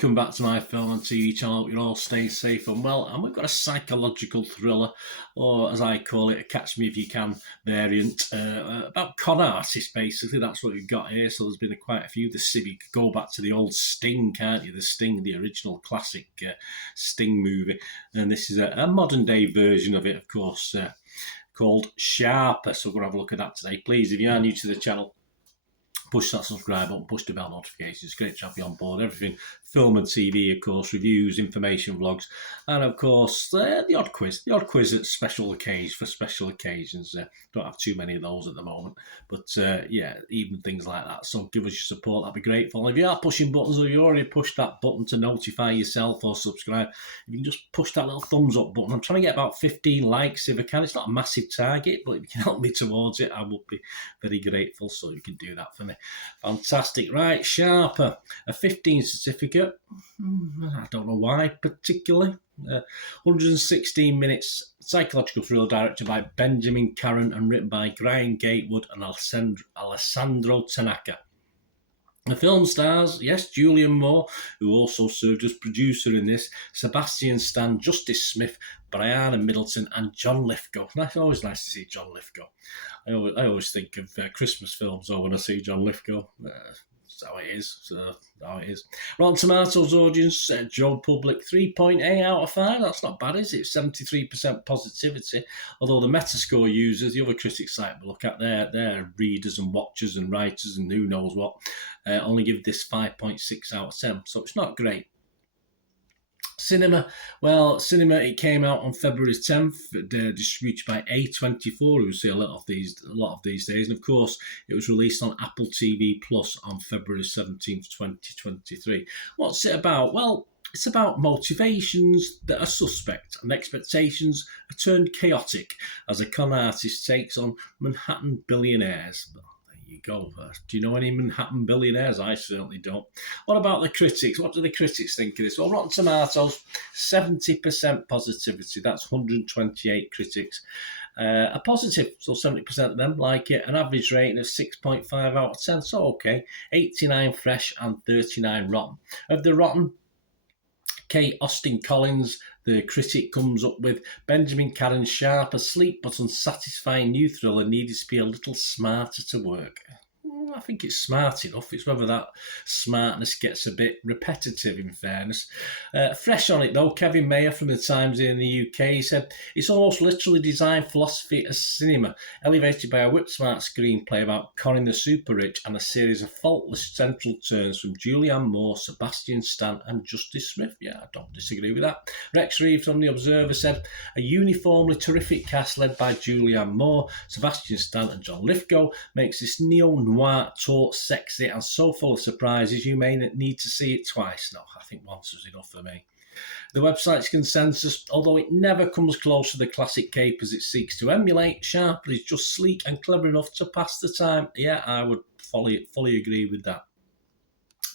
welcome back to my film and TV channel. You're all staying safe and well, and we've got a psychological thriller, or as I call it, a catch me if you can variant, about con artists. Basically, that's what we've got here. So there's been quite a few. You could go back to the old Sting, can't you? The Sting, the original classic Sting movie, and this is a modern day version of it, of course, called Sharper. So we're going to have a look at that today. Please, if you are new to the channel, push that subscribe button, push the bell notifications. It's great to have you on board. Everything film and TV, of course, reviews, information, vlogs, and of course the odd quiz. The odd quiz at special occasions, for special occasions. Don't have too many of those at the moment, but yeah, even things like that. So give us your support, that'd be grateful. If you are pushing buttons, or you already pushed that button to notify yourself or subscribe, if you can just push that little thumbs up button. I'm trying to get about 15 likes if I can. It's not a massive target, but if you can help me towards it, I would be very grateful. So you can do that for me. Fantastic. Right, Sharper, a 15 certificate. I don't know why particularly. 116 minutes psychological thriller directed by Benjamin Caron and written by Brian Gatewood and Alessandro Tanaka. The film stars, yes, Julianne Moore, who also served as producer in this, Sebastian Stan, Justice Smith, Brianna Middleton, and John Lithgow. It's always nice to see John Lithgow. I always think of Christmas films when I see John Lithgow. That's how it is. So how it is. Rotten Tomatoes audience, Joe Public, 3.8 out of 5. That's not bad, is it? 73% positivity. Although the Metascore users, the other critics site we look at, their readers and watchers and writers and who knows what, only give this 5.6 out of 10. So it's not great. Cinema, it came out on February 10th, distributed by A24, who we see a lot of these days, and of course it was released on Apple TV Plus on February 17th, 2023. What's it about? Well, it's about motivations that are suspect and expectations are turned chaotic as a con artist takes on Manhattan billionaires. You go. Do you know any Manhattan billionaires? I certainly don't. What about the critics? What do the critics think of this? Well, Rotten Tomatoes, 70% positivity. That's 128 critics. A positive, so 70% of them like it. An average rating of 6.5 out of 10. So okay. 89 fresh and 39 rotten. Of the rotten, Kate Austin Collins, the critic, comes up with Benjamin Caron's sharp, sleek but unsatisfying new thriller needed to be a little smarter to work. I think it's smart enough. It's whether that smartness gets a bit repetitive, in fairness. Fresh on it, though, Kevin Mayer from the Times in the UK, he said, it's almost literally designed philosophy as cinema, elevated by a whip-smart screenplay about conning the super-rich and a series of faultless central turns from Julianne Moore, Sebastian Stan and Justice Smith. Yeah, I don't disagree with that. Rex Reeves from The Observer said, a uniformly terrific cast led by Julianne Moore, Sebastian Stan and John Lithgow makes this neo-noir taut, sexy and so full of surprises you may need to see it twice. No, I think once was enough for me. The website's consensus, although it never comes close to the classic capers it seeks to emulate, Sharper is just sleek and clever enough to pass the time. Yeah, I would fully agree with that.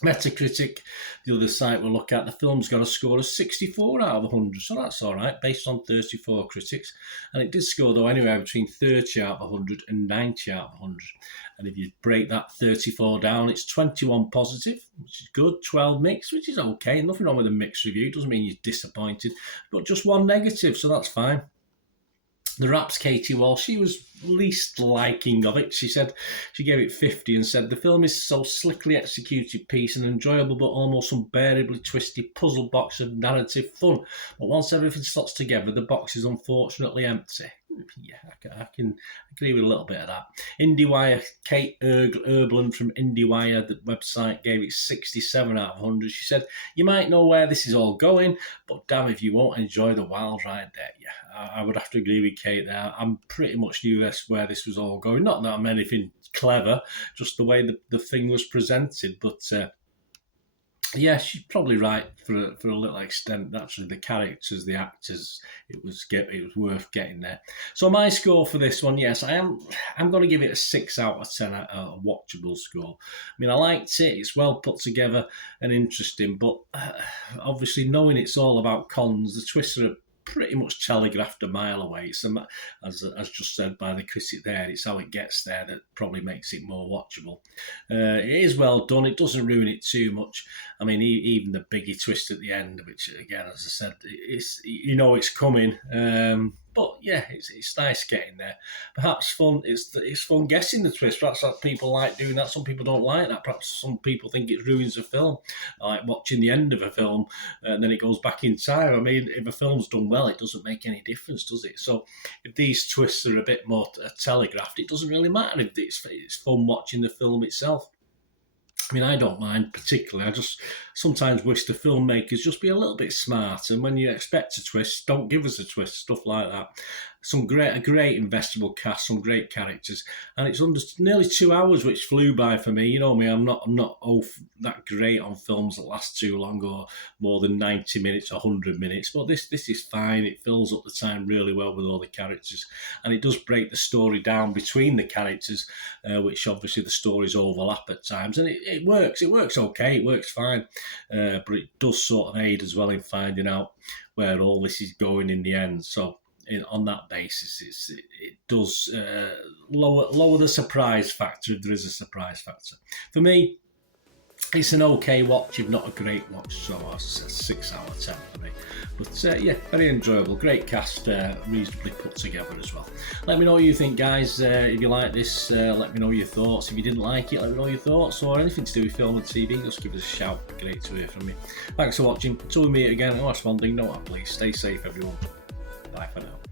Metacritic, the other site we'll look at, the film's got a score of 64 out of 100, so that's all right, based on 34 critics. And it did score, though, anywhere between 30 out of 100 and 90 out of 100. And if you break that 34 down, it's 21 positive, which is good, 12 mixed, which is okay. Nothing wrong with a mixed review. It doesn't mean you're disappointed, but just one negative, so that's fine. The Rap's Katie Walsh, she was least liking of it. She said she gave it 50 and said the film is so slickly executed piece, an enjoyable but almost unbearably twisted puzzle box of narrative fun. But once everything slots together, the box is unfortunately empty. Yeah, I can agree with a little bit of that. IndieWire, Kate Erbland from IndieWire, the website, gave it 67 out of 100. She said, you might know where this is all going, but damn if you won't enjoy the wild ride there. Yeah, I would have to agree with Kate there. I'm pretty much knew where this was all going. Not that I'm anything clever, just the way the thing was presented, but yeah, she's probably right for a little extent. Actually, the characters, the actors, it was worth getting there. So my score for this one, yes, I'm going to give it a 6 out of 10, a watchable score. I mean, I liked it. It's well put together and interesting, but obviously knowing it's all about cons, the twists are pretty much telegraphed a mile away. It's as just said by the critic there, it's how it gets there that probably makes it more watchable. It is well done. It doesn't ruin it too much. I mean, even the biggie twist at the end, which again, as I said, it's it's coming. But yeah, it's nice getting there. Perhaps fun. It's fun guessing the twist. Perhaps people like doing that. Some people don't like that. Perhaps some people think it ruins a film, like watching the end of a film and then it goes back in time. I mean, if a film's done well, it doesn't make any difference, does it? So if these twists are a bit more telegraphed, it doesn't really matter if it's fun watching the film itself. I mean, I don't mind particularly. I just sometimes wish the filmmakers just be a little bit smart. And when you expect a twist, don't give us a twist, stuff like that. A great investable cast, some great characters, and it's under nearly 2 hours, which flew by for me. You know me, I'm not that great on films that last too long or more than 90 minutes or 100 minutes. But this is fine. It fills up the time really well with all the characters, and it does break the story down between the characters, which obviously the stories overlap at times, and it works. It works okay. It works fine, but it does sort of aid as well in finding out where all this is going in the end. So on that basis, it does lower the surprise factor if there is a surprise factor. For me, it's an okay watch, if not a great watch, so a 6 out of 10 for me. But yeah, very enjoyable, great cast, reasonably put together as well. Let me know what you think, guys. If you like this, let me know your thoughts. If you didn't like it, let me know your thoughts, or anything to do with film and TV, just give us a shout. Great to hear from you. Thanks for watching. Until we meet again, that's one thing, don't please stay safe, everyone. Bye for now.